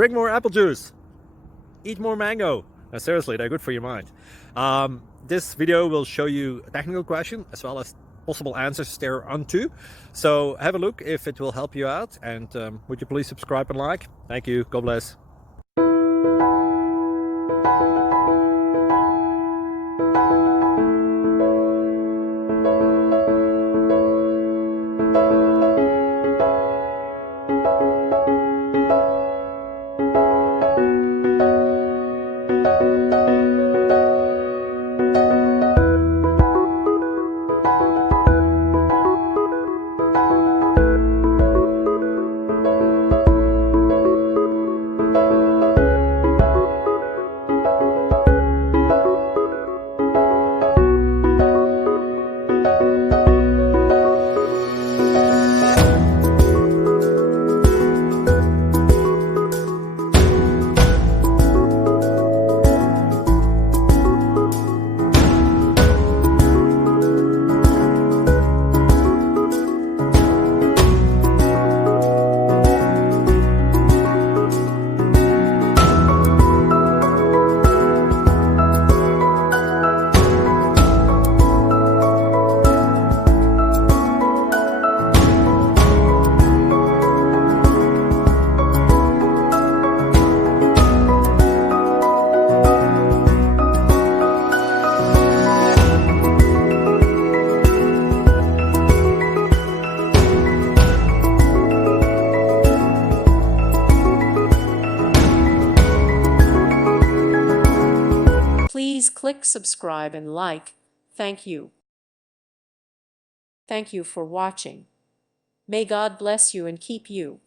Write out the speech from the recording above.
drink more apple juice, eat more mango. Seriously, they're good for your mind. This video will show you a technical question as well as possible answers thereunto. So have a look if it will help you out, and would you please subscribe and like? Thank you. God bless. Please click subscribe and like. Thank you. Thank you for watching. May God bless you and keep you.